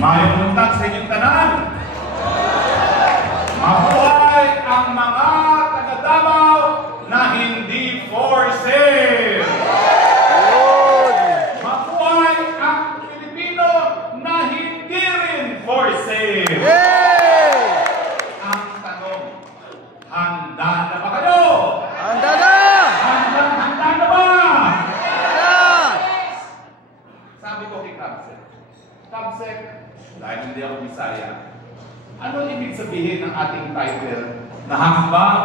Mayumuntag sa inyong tanan. Mabuhay ang mga taga-Davao na hindi for sale. Mabuhay ang Pilipino na hindi rin for sale. Ang tanong, handa na ba kayo? Handa na! Handa na ba? Handa! Sabi ko kay Kabsek, dahil hindi ako Bisaya, ano ibig sabihin ng ating title na hakbang?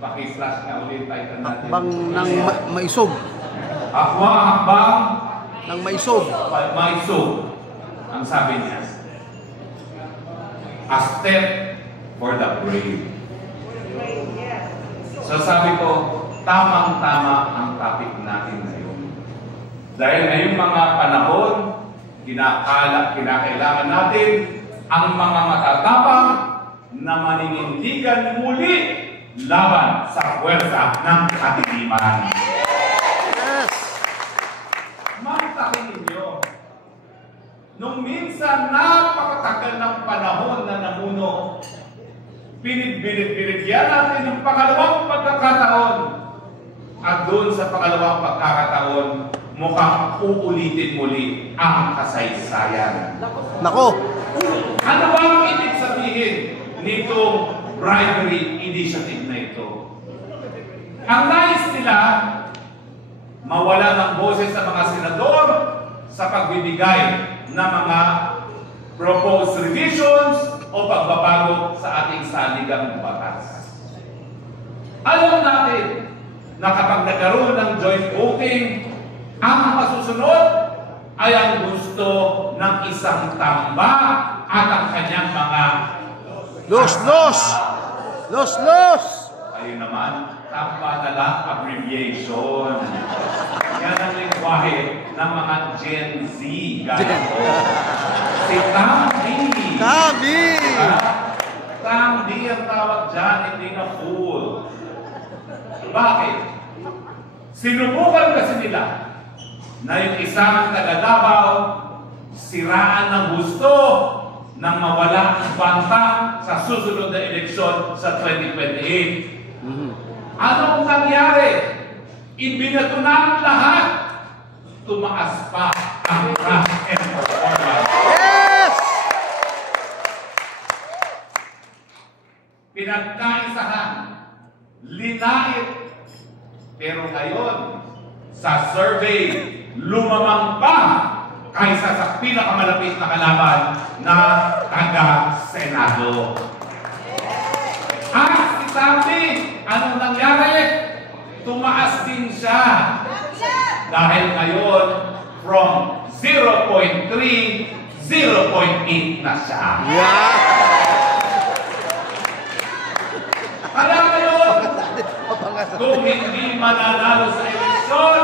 Paki-flash nga ulit title natin. Hakbang ng maisog. Hakbang Ng maisog. maisog. Ang sabi niya, a step for the brave. So sabi ko, tamang-tama ang topic natin ngayon. Dahil ngayong mga panahon, kinakailangan natin ang mga matatapang na maninindigan muli laban sa puwersa ng katiliman. Yes! Mantakin ninyo, nung minsan napakatagal ng panahon na namuno, binigyan natin yung pangalawang pagkakataon. At doon sa pangalawang pagkakataon, mukhang uulitin muli ang kasaysayan. Nako! Ano ba ang ibig sabihin nitong bribery initiative na ito? Ang nais nila, mawala ng boses sa mga senador sa pagbibigay ng mga proposed revisions o pagbabago sa ating saligang batas. Alam natin na kapag nagkaroon ng joint voting, ang masusunod ay ang gusto ng isang tamba at ang kanyang mga Los! ayun naman, tamba na lang abbreviation. Yan ang lingwahe ng mga Gen Z. Si Tambi. Tambi ang tawag dyan, hindi na fool. Bakit? Sinubukan kasi nila na yung isang taga-Davao siraan ng gusto nang mawala ang banta sa susunod na eleksyon sa 2028. Anong nangyari? Ibinato na ang lahat. Tumaas pa ang trust and performance. Yes! Pinagkaisahan, linait. Pero ngayon, sa survey, lumamang pa kaysa sa pinakamalapit na kalaban na taga-Senado. At si Tambi, anong nangyari? Tumaas din siya. Dahil ngayon, from 0.3, 0.8 na siya. Kaya ngayon, kung hindi mananalo sa eleksyon,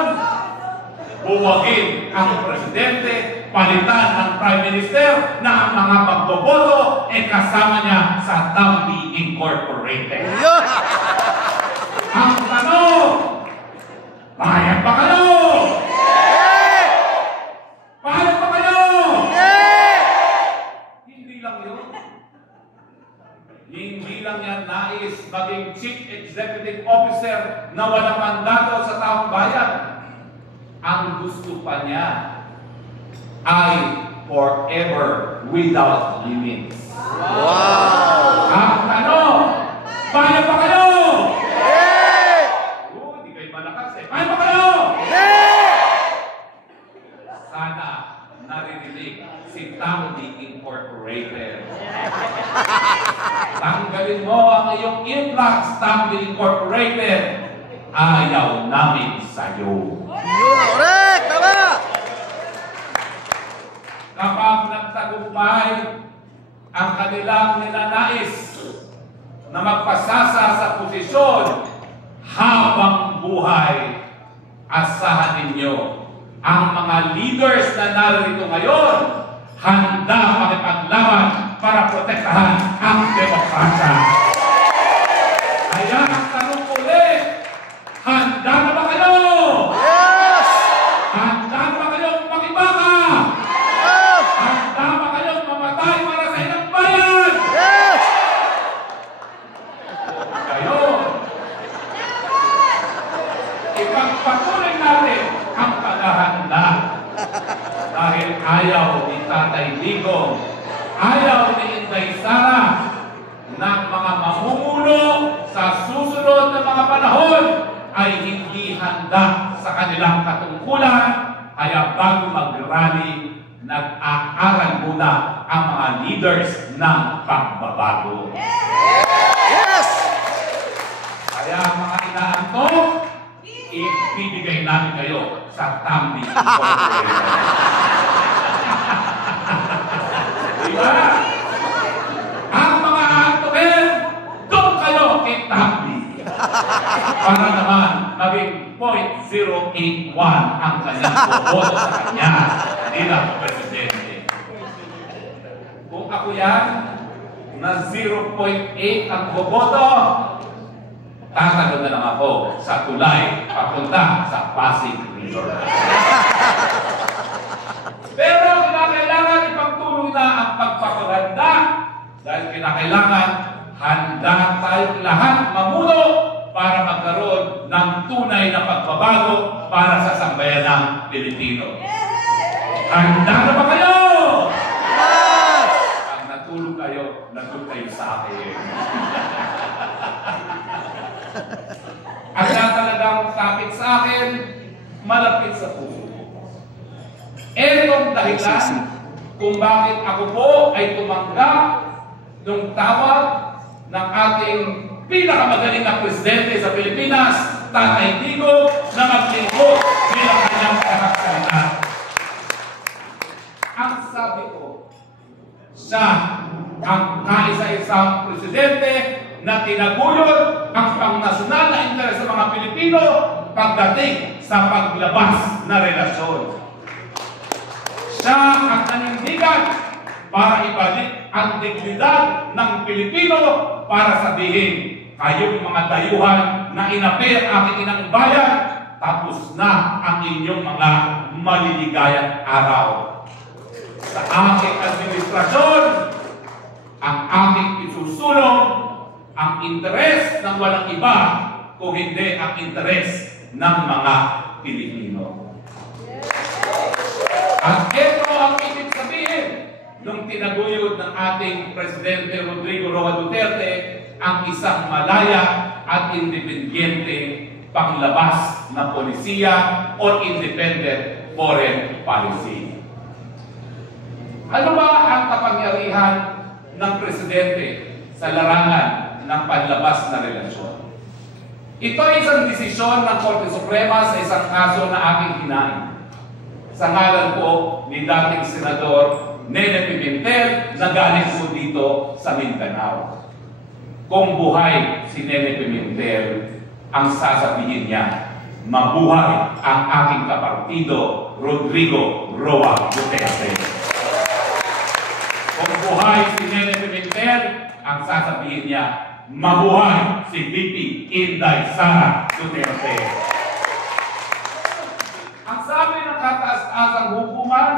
buwagin ang presidente, palitan ng prime minister na ang mga pagboboto ay kasama niya sa Tambi Incorporated. Ang tanong, payag ba kayo? Payag ba kayo? Hindi lang yun. Hindi lang yan nais maging chief executive officer na walang mandato sa taong bayan. Ang gusto pa niya ay forever without limits. Wow! Ang tanong, paano pa kayo? Hindi kayo malakas eh. Paano pa kayo? Sana naririnig si Tambi Incorporated. Tanggalin mo ang iyong influx, Tambi Incorporated. Ayaw namin sa'yo. Correct! Tama! Kapag nagtagumpay ang kanilang ninanais na magpasasa sa posisyon habang buhay, asahan ninyo ang mga leaders na narito ngayon handa makipaglaban para protektahan ang demokrasya. Kaya ang tanong ulit, handa na ba kayo? Yes! Handa na ba kayong makibaka? Handa ba kayong Tatay Digong. Ayaw ni Inday Sara ng mga mamumuno sa susunod na mga panahon ay hindi handa sa kanilang katungkulan. Kaya bago mag-rally, nag-aaral muna ang mga leaders ng pagbabago. Yes! Kaya mga inaantok, ibibigay namin kayo sa Tambi Incorporated. Diba? Ang mga antokin, doon kayo kay Tambi. Para naman maging 0.081 ang kanyang boboto sa kanya bilang presidente. Kung ako yan, na 0.8 ang boboto, tatanong na lang ako sa tulay papunta sa Pasig River. Pero kinakailangan ipagtuloy na ang pagpapaganda dahil kinakailangan handa tayong lahat mamuno para magkaroon ng tunay na pagbabago para sa sambayanang Pilipino. Handa na ba kayo? Pag natulog kayo, natulog kayo sa akin. Ang talagang tapit sa akin, malapit sa puso. Etong dahilan kung bakit ako po ay tumanggap ng tawag ng ating pinakamagaling na presidente sa Pilipinas, Tatay Digong, na maglingkod bilang kanyang kakaksalita. Ang sabi ko, siya ang kaisa-isang presidente na tinaguyod ang pangnasyonal na interes ng mga Pilipino pagdating sa paglabas na relasyon. Siya ang nanindigan para ibalik ang dignidad ng Pilipino para sabihin, kayong mga dayuhan na inapir aking inang bayan, tapos na ang inyong mga maliligayang araw. Sa aking administrasyon, ang aking isusulong ang interes ng walang iba kung hindi ang interes ng mga Pilipino. At ito ang ibig sabihin nung tinaguyod ng ating Presidente Rodrigo Roa Duterte ang isang malaya at independyente panglabas na polisiya o independent foreign policy. Ano ba ang kapangyarihan ng Presidente sa larangan ng panlabas na relasyon? Ito ay isang desisyon ng Korte Suprema sa isang kaso na aking hinain. Sa ngalan po ni dating Senador Nene Pimentel na galing po dito sa Mindanao. Kung buhay si Nene Pimentel, ang sasabihin niya, mabuhay ang aking kapartido Rodrigo Roa Duterte. Kung buhay si Nene Pimentel, ang sasabihin niya, mabuhay si VP Inday Sara Duterte. Ang sabi ng kataas-tasang hukuman,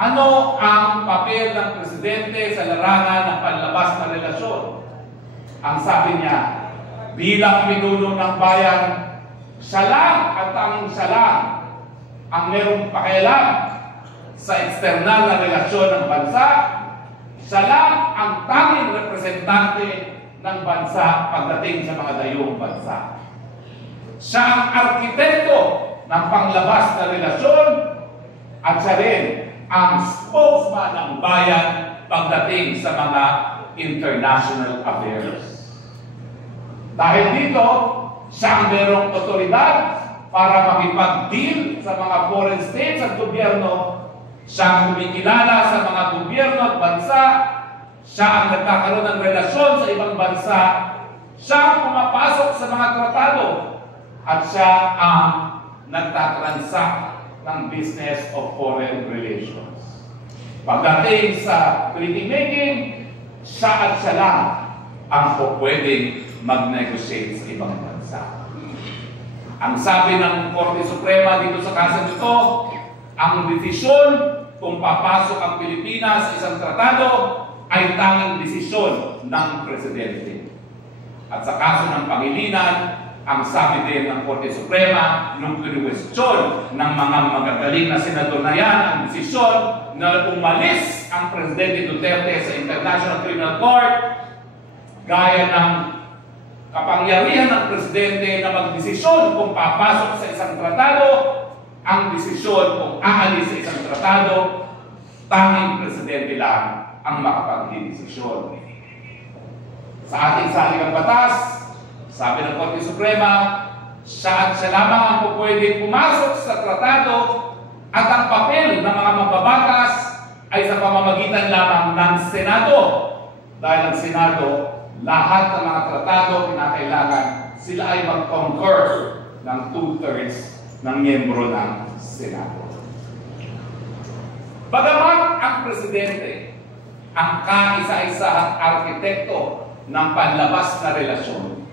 ano ang papel ng presidente sa larangan ng panlabas na relasyon? Ang sabi niya, bilang pinuno ng bayan, siya lang at tanging siya lang ang merong pakialam sa eksternal na relasyon ng bansa. Siya lang ang tanging representante ng bansa pagdating sa mga dayuhang bansa. Siya ang arkitekto ng panglabas na relasyon at siya rin ang spokesman ng bayan pagdating sa mga international affairs. Dahil dito, siya ang merong otoridad para makipag-deal sa mga foreign states at gobyerno. Siya ang kumikilala sa mga gobyerno at bansa. Siya ang nagkakaroon ng relasyon sa ibang bansa. Siya ang pumapasok sa mga tratado. At siya ang nagtatransact ng business of foreign relations. Pagdating sa treaty making, siya at siya lang ang pwedeng mag-negotiate sa ibang bansa. Ang sabi ng Korte Suprema dito sa kaso nito, ang desisyon kung papasok ang Pilipinas sa isang tratado ay tanging desisyon ng Presidente. At sa kaso ng Pangilinan, ang sabi din ng Korte Suprema nung kinuwestiyon ng mga magagaling na senador na yan ang desisyon na umalis ang Presidente Duterte sa International Criminal Court gaya ng kapangyarihan ng Presidente na magdesisyon kung papasok sa isang tratado, ang desisyon kung aalis sa isang tratado, tanging Presidente lang ang makapagdesisyon. Sa ating saligang batas, sabi ng Korte Suprema, siya lamang ang pwedeng pumasok sa tratado at ang papel ng mga mababatas ay sa pamamagitan lamang ng Senado. Dahil ang Senado, lahat ng mga tratado kinakailangan sila ay mag-concur ng 2/3 ng miyembro ng Senado. Bagamat ang Presidente ang kaisa-isahang arkitekto ng panlabas na relasyon,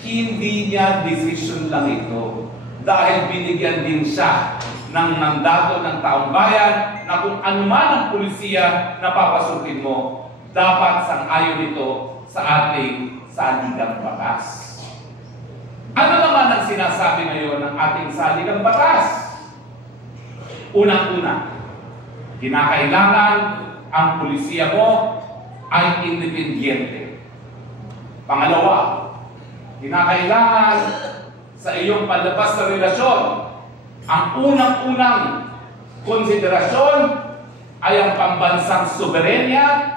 hindi niya decision lang ito dahil binigyan din siya ng mandato ng taong bayan na kung anuman ang pulisiya na papasukin mo, dapat sang-ayon ito sa ating saligang batas. Ano naman ang sinasabi ngayon ng ating saligang batas? Unang-una, kinakailangan ang pulisiya mo ay independyente. Pangalawa, kinakailangan sa iyong panlabas na relasyon, ang unang-unang konsiderasyon ay ang pambansang soberenya,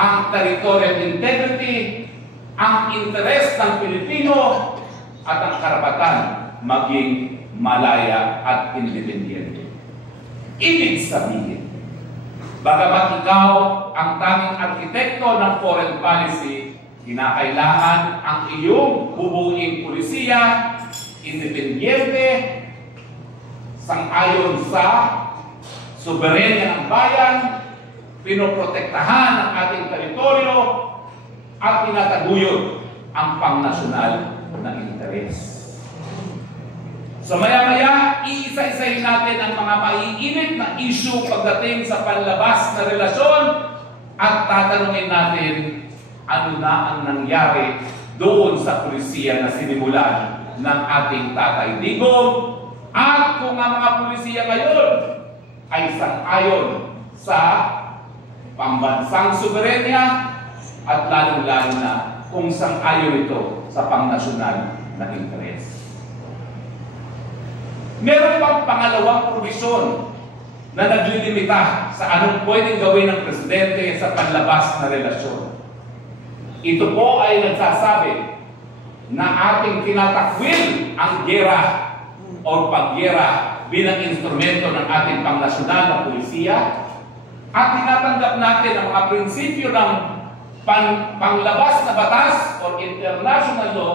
ang territorial integrity, ang interes ng Pilipino, at ang karapatan maging malaya at independyente. Ibig sabihin, bagamat ikaw ang tanging arkitekto ng foreign policy, kinakailangan ang iyong bubuing pulisiya, independyente, sang-ayon sa soberenya ng bayan, pinoprotektahan ang ating teritoryo, at tinataguyod ang pangnasyonal na interes. So maya-maya, iisa-isahin natin ang mga maiinit na issue pagdating sa panlabas na relasyon at tatanungin natin ano na ang nangyari doon sa pulisiya na sinimulan ng ating Tatay Digong at kung ang mga pulisiya ngayon ay sang-ayon sa pambansang soberenya at lalong-lalo na kung sang-ayon ito sa pangnasyonal na interes. Meron pang pangalawang probisyon na naglilimita sa anong pwedeng gawin ng Presidente sa panlabas na relasyon. Ito po ay nagsasabi na ating tinatakwil ang gera o paggera bilang instrumento ng ating pangnasyonal na pulisiya at tinatanggap natin ang mga prinsipyo ng panglabas na batas o international law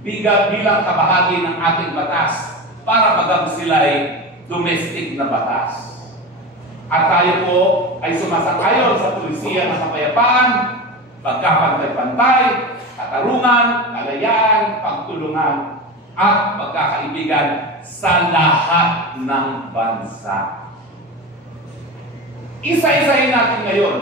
bilang kabahagi ng ating batas para bagang sila'y domestic na batas. At tayo po ay sumasang-ayon sa pulisiya ng kapayapaan, pagkapantay-pantay, katarungan, kalayaan, pagtulungan, at pagkakaibigan sa lahat ng bansa. Isa-isahin natin ngayon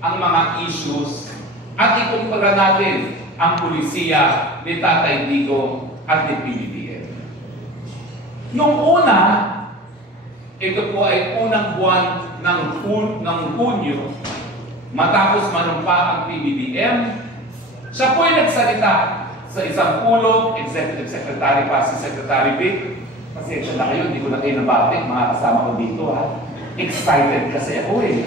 ang mga issues at ikumpara natin ang pulisiya ni Tatay Digong at ni PBBM. Nung una, ito po ay unang buwan ng Hunyo, matapos manumpa ang PBBM, siya po ay nagsalita sa isang pulong, Executive Secretary pa si Secretary Vic. Pasensya na kayo, hindi ko na kayo nabatik, mga kasama ko dito ha. Excited kasi ako eh.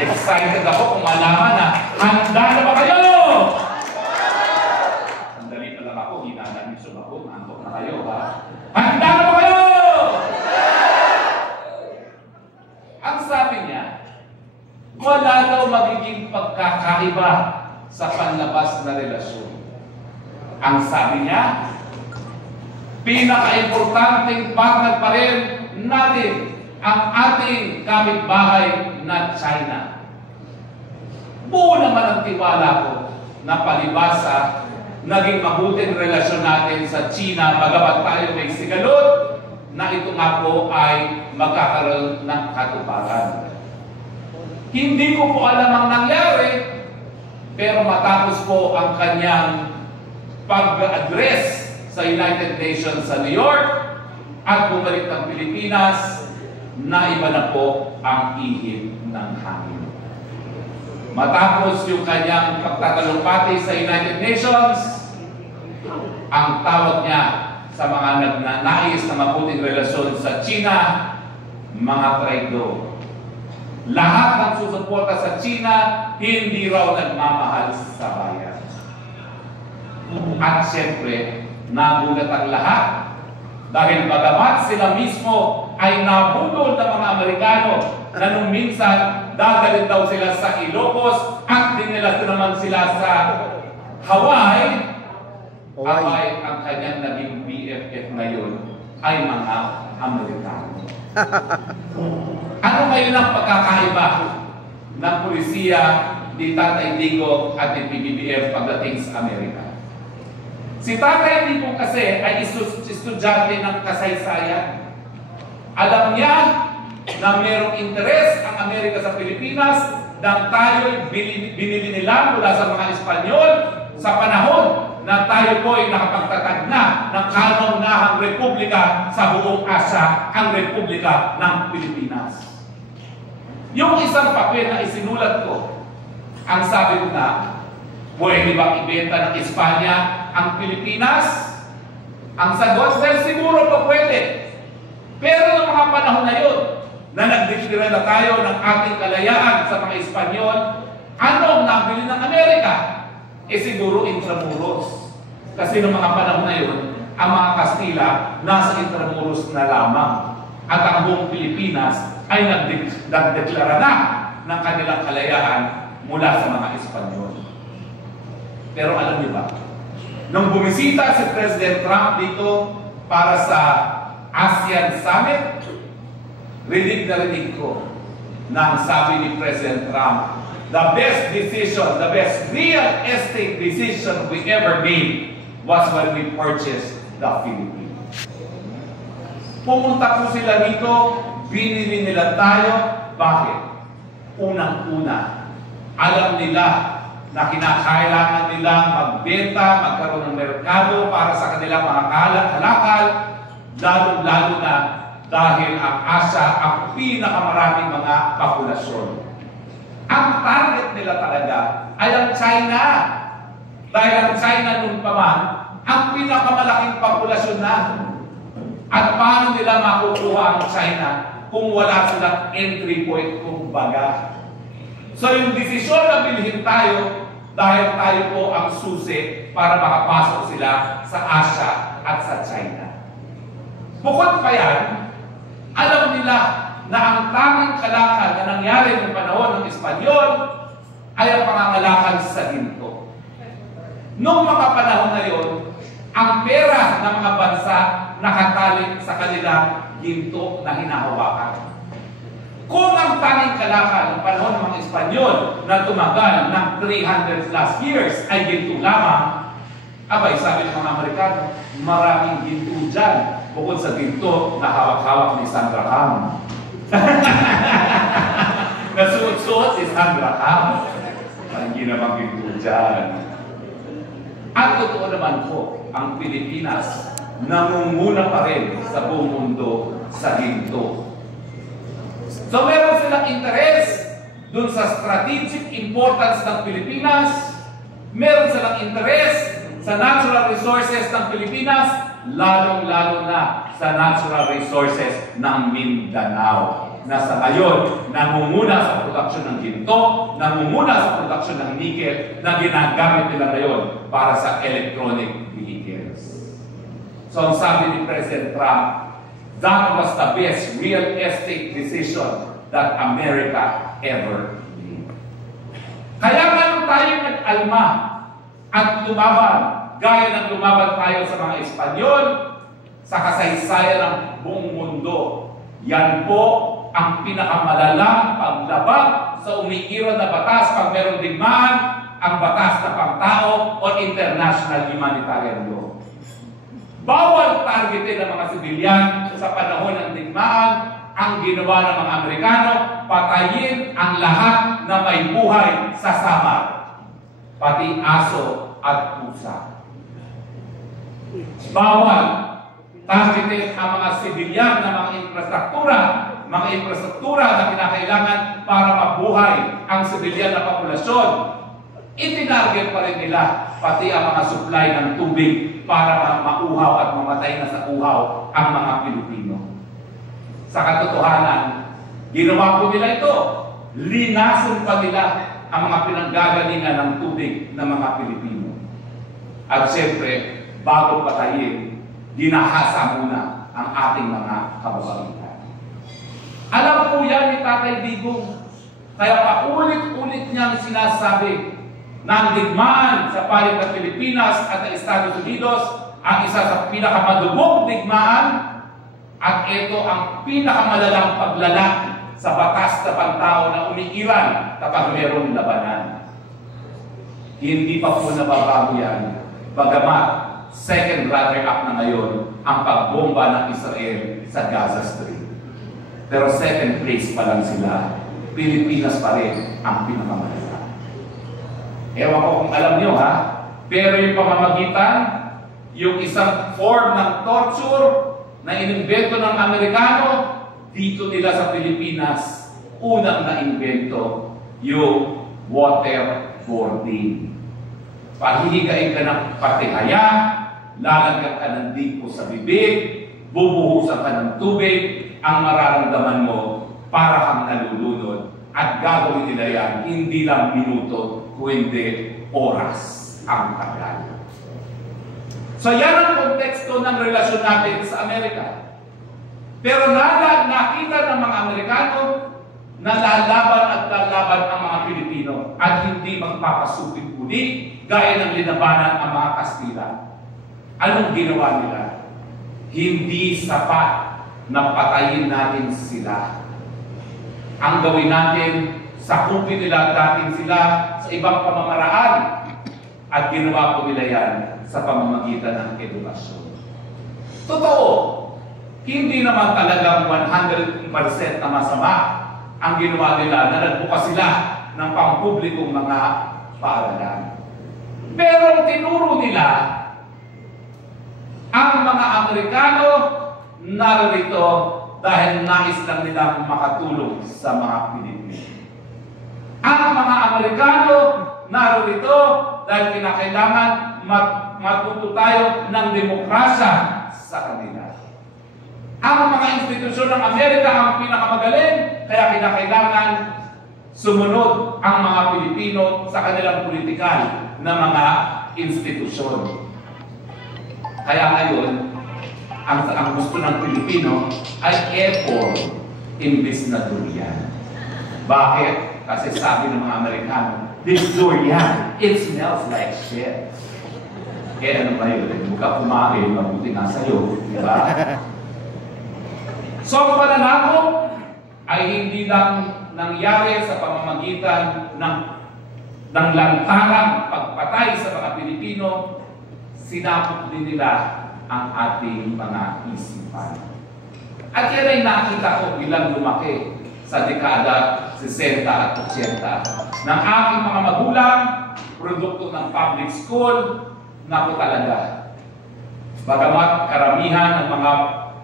Excited ako kung malaman na handa na ba kayo? Sandali pa lang ako, hinanamisyon ako, maantok na kayo ha. Handa na ba kayo? Ang sabi niya, wala daw magiging pagkakaiba sa panlabas na relasyon. Ang sabi niya, pinaka-importanting partner pa rin natin ang ating kapitbahay na China. Buo naman ang tiwala ko na palibasa naging mabuting relasyon natin sa China bagamat tayo may sigalot na ito nga po ay magkakaroon ng katuparan. Hindi ko po alam ang nangyari, pero matapos po ang kanyang pag-address sa United Nations sa New York at bumalik ng Pilipinas, na iba na po ang ihip ng hangin. Matapos yung kanyang pagtatalumpati sa United Nations, ang tawag niya sa mga nagnanais na mabuting relasyon sa China, mga traidor. Lahat ng susuporta sa China, hindi raw nagmamahal sa bayan. At siyempre, nagulat ang lahat dahil bagamat sila mismo ay nabudol ng mga Amerikano na nung minsan dadalhin daw sila sa Ilocos at dinala naman sila sa Hawaii. Hawaii ang kanyang naging BFF ngayon ay mga Amerikano. Ano ngayon ang pagkakaiba ng pulisiya ni Tatay Digong at ni PBBM pagdating sa Amerika? Si Tatay Digong kasi ay estudyante ng kasaysayan. Alam niya na mayroong interes ang Amerika sa Pilipinas nang tayo'y binili nila mula sa mga Espanyol sa panahon na tayo po ay nakapagtatag na ng kauna-unahang republika sa buong Asya, ang Republika ng Pilipinas. Yung isang papel na isinulat ko, ang sabi ko na, pwede bang ibenta ng Espanya ang Pilipinas? Ang sagot, well, siguro po pwede. Pero noong mga panahon na yun, na nagdeklara na tayo ng ating kalayaan sa mga Espanyol, ano ang nabili ng Amerika? Siguro Intramuros. Kasi noong mga panahon na yun, ang mga Kastila nasa Intramuros na lamang. At ang buong Pilipinas ay nagdeklara na ng kanilang kalayaan mula sa mga Espanyol. Pero alam niyo ba, nung bumisita si President Trump dito para sa ASEAN Summit, rinig na rinig ko na ang sabi ni President Trump, the best decision, the best real estate decision we ever made was when we purchased the Philippines. Pumunta po sila dito, binili nila tayo. Bakit? Unang-una, alam nila na kinakailangan nilang magbenta, magkaroon ng merkado para sa kanilang mga kalakal, lalo-lalo na dahil ang Asya ang pinakamaraming mga populasyon. Ang target nila talaga ay ang China. Dahil ang China nung paman, ang pinakamalaking populasyon na. At paano nila makukuha ang China kung wala silang entry point, kumbaga. So yung desisyon na bilhin tayo dahil tayo po ang susi para makapasok sila sa Asya at sa China. Bukod pa yan, alam nila na ang tanging kalakal na nangyari ng panahon ng Espanyol ay ang pangangalakal sa ginto. Noong mga panahon na yon, ang pera ng mga bansa nakatali sa kanilang ginto na hinahawakan. Kung ang tanging kalakal ng panahon ng mga Espanyol na tumagal ng 300 plus years ay ginto lamang, abay, sabi ng mga Amerikano, maraming ginto dyan bukod sa ginto na hawak-hawak ni Sandra Ham. Nasuot-suot si Sandra Ham. Hindi naman ginto dyan. At totoo naman po, ang Pilipinas namumuna pa rin sa buong mundo sa ginto. So meron silang interes dun sa strategic importance ng Pilipinas, meron silang interes sa natural resources ng Pilipinas, lalong-lalo na sa natural resources ng Mindanao, na sa ngayon namumuna sa produksyon ng ginto, namumuna sa produksyon ng nickel na ginagamit nila ngayon para sa electronic vehicles. So ang sabi ni President Trump, that was the best real estate decision that America ever made. Kaya nga nung tayo nag-alma at lumaban, gaya ng lumaban tayo sa mga Espanyol, sa kasaysayan ng buong mundo, yan po ang pinakamalalang paglabag sa umiiral na batas pag merong digmaan, ang batas na pangtao o international humanitarian law. Bawal targetin ng mga sibilyan sa panahon ng digmaan. Ang ginawa ng mga Amerikano, patayin ang lahat na may buhay sa samar, pati aso at pusa. Bawal targetin ang mga sibilyan na mga infrastruktura na kinakailangan para mabuhay ang sibilyan na populasyon. Itinarget pa rin nila pati ang mga supply ng tubig para mauhaw at mamatay na sa uhaw ang mga Pilipino. Sa katotohanan, ginawa po nila ito. Linasin pa nila ang mga pinanggagalingan ng tubig ng mga Pilipino. At siyempre, bago patayin, ginahasa muna ang ating mga kababaihan. Alam po yan ni Tatay Digong. Kaya paulit-ulit niyang sinasabi na ang digmaan sa palit ng Pilipinas at ng Estados Unidos ang isa sa pinakamadugong digmaan at ito ang pinakamalalang paglalaki sa batas na pantao na umiiral kapag mayroong labanan. Hindi pa po nababago yan. Bagamat second runner-up na ngayon ang pagbomba ng Israel sa Gaza Strip. Pero second place pa lang sila. Pilipinas pa rin ang pinakamalala. Ewan ko kung alam nyo ha, pero yung pamamagitan, yung isang form ng torture na inimbento ng Amerikano, dito nila sa Pilipinas, unang na-invento yung waterboarding. Pahihigain ka ng patihaya, lalagyan ka ng dipo sa bibig, bubuhusan ka ng tubig, ang mararamdaman mo para kang nalulunod. At gagawin nila yan, hindi lang minuto, kundi oras ang tagal. So yan ang konteksto ng relasyon natin sa Amerika. Pero nakita ng mga Amerikano na lalaban at lalaban ang mga Pilipino at hindi magpapasupit uli gaya ng linabanan ang mga Kastila. Anong ginawa nila? Hindi sapat na patayin natin sila. Ang gawin natin, sakupin nila datin sila sa ibang pamamaraan at ginawa po nila yan sa pamamagitan ng edukasyon. Totoo, hindi naman talagang 100% na masama ang ginawa nila na nagbukas sila ng pampublikong mga paaralan. Pero ang tinuro nila, ang mga Amerikano narito dahil nais lang nilang makatulong sa mga Pilipino. Ang mga Amerikano narito dahil kinakailangan matuto tayo ng demokrasya sa kanila. Ang mga institusyon ng Amerika ang pinakamagaling, kaya kinakailangan sumunod ang mga Pilipino sa kanilang politikal na mga institusyon. Kaya ngayon, ang gusto ng Pilipino ay airport imbis na durian. Bakit? Kasi sabi ng mga Amerikano, this durian, it smells like shit. Eh ano ba yun? Huwag ka kumain, mabuti nga sa'yo. Diba? So ang pananakot ay hindi lang nangyari sa pamamagitan ng lantarang pagpatay sa mga Pilipino, sinakop din nila ang ating mga isipan. At yan ay nakita ko bilang lumaki sa dekada 60 at 80 ng aking mga magulang, produkto ng public school, naku talaga. Bagamat karamihan ng mga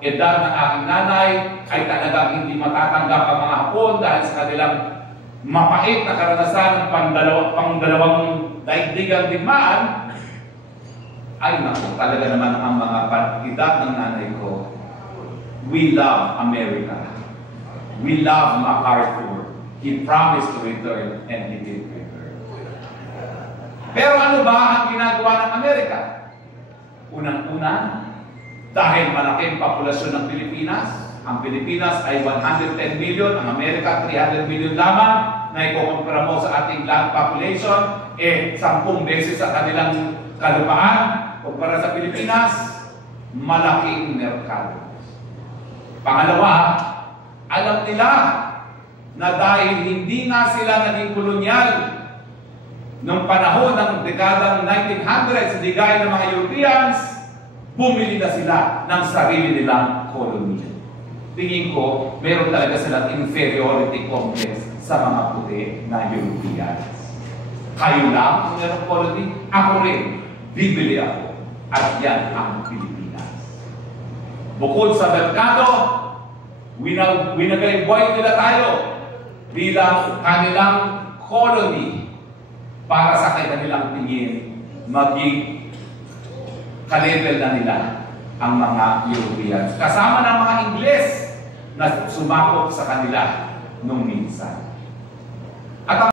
edad ng aking nanay ay talagang hindi matatanggap ang mga Hapon dahil sa kanilang mapait na karanasan ng pangdalawang daigdigang digmaan, ay naku, talaga naman ang mga edad ng nanay ko. We love America. We love MacArthur. He promised to return and he did return. Pero ano ba ang ginagawa ng Amerika? Unang-una, dahil malaking populasyon ng Pilipinas, ang Pilipinas ay 110 million, ang Amerika 300 million lamang, na ikukumpara mo sa ating land population, 10 beses sa kanilang kalupaan, kumpara sa Pilipinas, malaking merkado. Pangalawa, alam nila na dahil hindi nga sila naging kolonyal noong panahon ng dekadang 1900s, hindi gaya ng mga Europeans, bumili na sila ng sarili nilang kolony. Tingin ko, meron talaga silang inferiority complex sa mga puti na Europeans. Kayo lang kung merong kolony, ako rin, bibili ako. At yan ang Pilipinas. Bukod sa merkado, winagaybuhay nila tayo bilang kanilang colony para sa kanilang tingin maging ka-level na nila ang mga Europeans. Kasama ng mga Ingles na sumakop sa kanila nung minsan. At